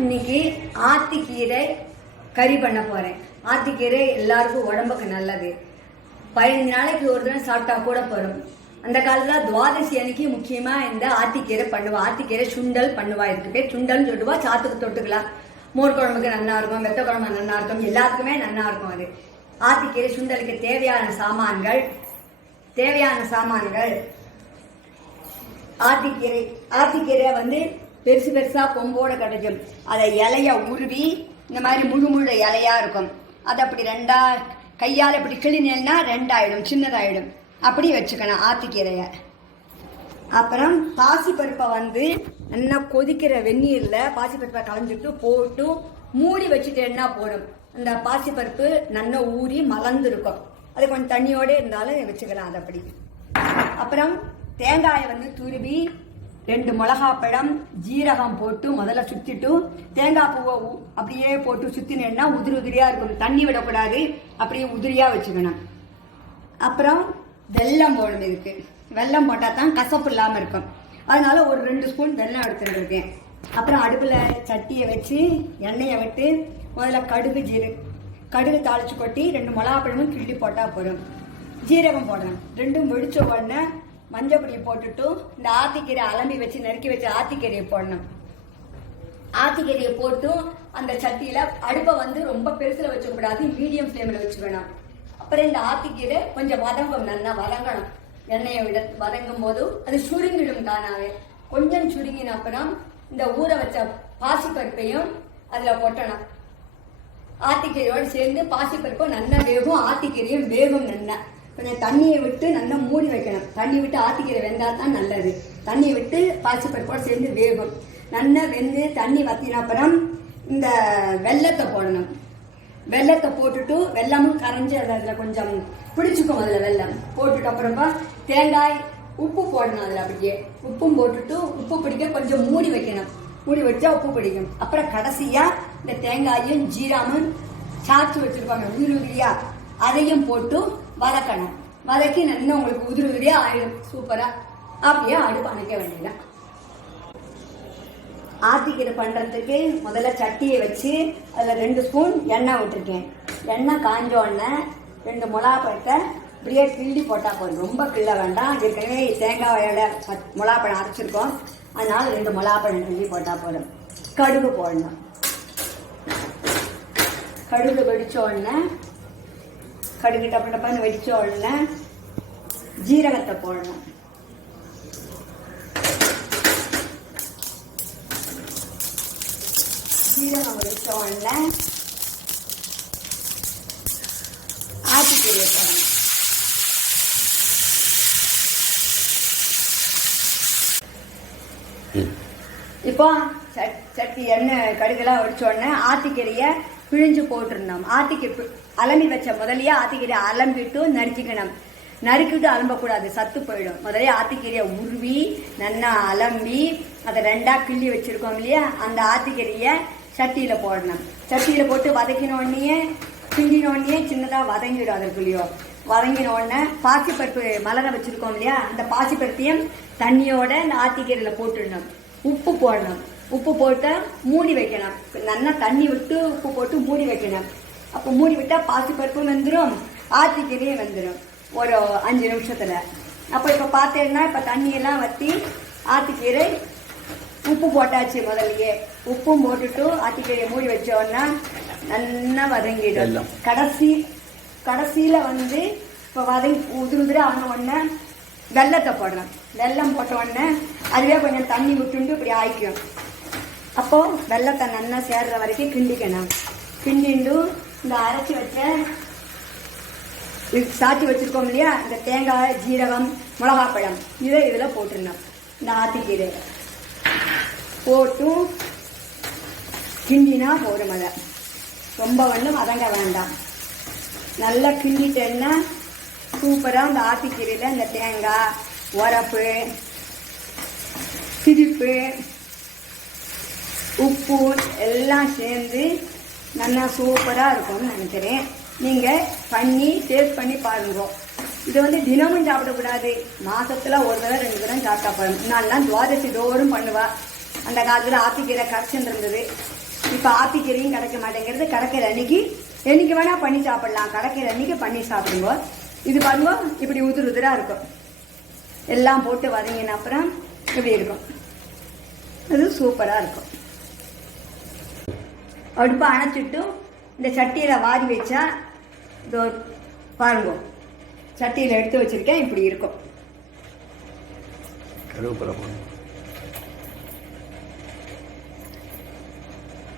இன்னைக்கு ஆத்திக்கீரை கறி பண்ண போறேன். ஆத்திக்கீரை எல்லாருக்கும் உடம்புக்கு நல்லது. 15 நாளைக்கு ஒரு தினம் சாப்பிட்டா கூட போறோம். அந்த காலத்துல துவாதசி அன்னைக்கு முக்கியமா இந்த ஆத்திக்கீரை பண்ணுவா. ஆத்திக்கீரை சுண்டல் பண்ணுவா. இதுக்கு பேர் சுண்டல்னு சொல்லுவா. சாத்துக்கு தொட்டுக்கலாம். மோர் குழம்புக்கு நல்லா இருக்கும், வெத்த குழம்பு நல்லா இருக்கும், எல்லாத்துக்குமே நல்லா இருக்கும். அது ஆத்திக்கீரை சுண்டலுக்கு தேவையான சாமான்கள் ஆத்திக்கீரை வந்து பெருசு பெருசா கொம்போட கிடைக்கும். அதை இலைய உருவி இந்த மாதிரி முழு இலையா இருக்கும். அதை அப்படி ரெண்டா கையால் இப்படி கிளினா ரெண்டாயிடும், சின்னதாயிடும். அப்படி வச்சுக்கணும் ஆத்திக்கீரைய. அப்புறம் பாசிப்பருப்பை வந்து நல்லா கொதிக்கிற வெந்நீர்ல பாசிப்பருப்பை களைஞ்சிட்டு போட்டு மூடி வச்சுட்டேன்னா போடும். அந்த பாசிப்பருப்பு நல்லா ஊறி மலர்ந்து இருக்கும். அது கொஞ்சம் தண்ணியோட இருந்தாலும் வச்சுக்கலாம். அது அப்படி. அப்புறம் தேங்காயை வந்து துருவி 2 மிளகாப்பழம் ஜீரகம் போட்டு முதல்ல சுத்திட்டு தேங்காய் பூவை அப்படியே போட்டு சுத்தினா உதிரியா இருக்கும். தண்ணி விடக்கூடாது, அப்படியே உதிரியா வச்சுக்கணும். அப்புறம் வெல்லம் போடணும். இதுக்கு வெல்லம் போட்டா தான் கசப்பு இல்லாம இருக்கும். அதனால ஒரு 2 ஸ்பூன் வெல்லம் எடுத்துட்டு இருக்கேன். அப்புறம் அடுப்புல சட்டியை வச்சு எண்ணெயை விட்டு முதல்ல கடுகு தாளிச்சு கொட்டி 2 மிளகாப்பழமும் கிள்ளி போட்டா போதும். ஜீரகம் போடணும். 2ம் வெடிச்ச உடனே மஞ்சள் பொடியை போட்டுட்டு இந்த ஆத்திக்கீரை அலம்பி வச்சு நறுக்கி வச்சு ஆத்திக்கீரையை போடணும். ஆத்திக்கீரையை போட்டு அந்த சட்டியில அடுப்பை வந்து ரொம்ப பெருசுல வச்சுக்கூடாது, மீடியம் ஃப்ளேம்ல வச்சுக்கணும். அப்புறம் இந்த ஆத்திக்கீரை கொஞ்சம் நல்லா வதங்கணும். எண்ணெயை விட வதங்கும் போது அது சுருங்கிடும் தானாவே. கொஞ்சம் சுருங்கின அப்புறம் இந்த ஊற வச்ச பாசிப்பருப்பையும் அதுல கொட்டணும். ஆத்திக்கீரையோடு சேர்ந்து பாசிப்பருப்பும் நல்லா வேகும், ஆத்திக்கீரையும் வேகும். நல்லா கொஞ்சம் தண்ணியை விட்டு நல்லா மூடி வைக்கணும். தண்ணி விட்டு ஆத்திக்கீரை வெந்தா தான் நல்லது. தண்ணியை விட்டு பாசிப்பருப்போடு சேர்ந்து வேகும். நல்லா வெந்து தண்ணி வத்தின அப்புறம் இந்த வெல்லத்தை போடணும். வெல்லத்தை போட்டுட்டு வெல்லமும் கரைஞ்சி அதில் கொஞ்சம் பிடிச்சிக்கும். அதில் வெல்லம் போட்டுட்டு அப்புறமா தேங்காய் உப்பு போடணும். அதில் அப்படியே உப்பும் போட்டுட்டு உப்பு பிடிக்க கொஞ்சம் மூடி வைக்கணும். மூடி வச்சா உப்பு பிடிக்கும். அப்புறம் கடைசியா இந்த தேங்காயும் ஜீராமும் சாய்ச்சி வச்சிருப்பாங்க உதிரியா, அதையும் போட்டு வதக்கணும். வதக்கி நல்லா உங்களுக்கு உதிரியா ஆயிடும். சூப்பரா அப்படியே அடுப்பு அணைக்க வேண்டியதான். ஆத்திக்கீரை பண்றதுக்கு முதல்ல சட்டியை வச்சு அதுல 2 ஸ்பூன் எண்ணெய் விட்டுருக்கேன். எண்ணெய் காஞ்ச உடனே 2 மிளகாப்பழத்தை இப்படியே கிள்ளி போட்டா போதும். ரொம்ப கிள்ள வேண்டாம். ஏற்கனவே தேங்காயோட மிளகாப்பழம் அரைச்சிருக்கோம். அதனால 2 மிளகாப்பழம் கிள்ளி போட்டா போதும். கடுகு போடணும். கடுகு வெடிச்ச உடனே கடுகு டப்பன்னு வெடிச்ச உடனே ஜீரகத்தை போடணும். ஜீரகம் வெடிச்ச உடனே ஆத்திக்கீரையை போடணும். இப்போ சட்டி எண்ணெய் கடுகெல்லாம் வெடிச்ச உடனே ஆத்திக்கீரையை பிழிஞ்சு போட்டுருந்தோம். ஆத்திக்கீரை அலம்பி வச்ச முதலையே ஆத்திக்கீரையை அலம்பிட்டு நறுக்கிக்கணும். நறுக்கிட்டு அலம்பக்கூடாது, சத்து போயிடும். முதலே ஆத்திக்கீரையை உருவி நல்லா அலம்பி அதை 2ஆ கிள்ளி வச்சிருக்கோம் இல்லையா, அந்த ஆத்திக்கீரையை சட்டியில போடணும். சட்டியில போட்டு வதக்கின உடனே கிண்டின உடனே சின்னதா வதங்கிடும். அதற்குள்ளேயோ வதங்கின உடனே பாசிப்பருப்பு மலர வச்சிருக்கோம் இல்லையா, அந்த பாசிப்பருப்பையும் தண்ணியோட இந்த ஆத்திக்கீரையில போட்டுடணும். உப்பு போடணும். உப்பு போட்டு மூடி வைக்கணும். நல்லா தண்ணி விட்டு உப்பு போட்டு மூடி வைக்கணும். அப்போ மூடி விட்டா பாசிப்பருப்பும் வெந்துடும், ஆத்திக்கீரையும் வெந்துடும் ஒரு 5 நிமிஷத்துல. அப்போ இப்போ பார்த்தேன்னா இப்போ தண்ணியெல்லாம் வற்றி ஆத்திக்கீரை உப்பு போட்டாச்சு. முதல்லையே உப்பும் போட்டுட்டு ஆத்திக்கீரையை மூடி வச்சோன்னா நல்லா வதங்கிடும். கடைசியில வந்து இப்போ உதிர ஆன உடனே வெல்லத்தை போடணும். வெல்லம் போட்ட உடனே அதுவே கொஞ்சம் தண்ணி விட்டுண்டு இப்படி ஆயிக்கும். அப்போ வெல்லத்தை நல்லா சேர்ற வரைக்கும் கிண்டிக்கணும். கிண்டிண்டு இந்த அரைச்சி வச்ச சாத்தி வச்சிருக்கோம் இல்லையா, இந்த தேங்காய் ஜீரகம் மிளகாப்பழம் இதை இதில் போட்டுருந்தோம். இந்த ஆத்திக்கீரை போட்டு கிண்டினா போடும். அதை ரொம்ப ஒன்றும் வதங்க வேண்டாம். நல்லா கிண்டிட்டேன்னா சூப்பராக இந்த ஆத்திக்கீரையில் இந்த தேங்காய் உரப்பு சிரிப்பு உப்பு எல்லாம் சேர்ந்து நல்லா சூப்பராக இருக்கும்னு நினைக்கிறேன். நீங்கள் பண்ணி டேஸ்ட் பண்ணி பாருங்க. இது வந்து தினமும் சாப்பிடக்கூடாது. மாசத்துல ஒரு தடவை 2 தடவை சாப்பிட்டா போதும். நான்லாம் துவாதசி தோறும் பண்ணுவா. அந்த காலத்தில் ஆத்திக்கீரை கரைச்சிருந்தது. இப்போ ஆத்திக்கீரையும் கிடைக்க மாட்டேங்கிறது. கிடைக்கிற அன்னைக்கு என்னைக்கு வேணால் பண்ணி சாப்பிடலாம். கிடைக்கிற அன்னைக்கு பண்ணி சாப்பிடுவோம். இது பாருங்க இப்படி உதிர் உதிராக இருக்கும். எல்லாம் போட்டு வதங்கின அப்புறம் இப்படி இருக்கும். அது சூப்பராக இருக்கும். அடுப்பை அணைச்சிட்டு இந்த சட்டியில் வாரி வச்சா இதோ பாருங்க, சட்டியில் எடுத்து வச்சிருக்கேன். இப்படி இருக்கும். கருவேப்பிலை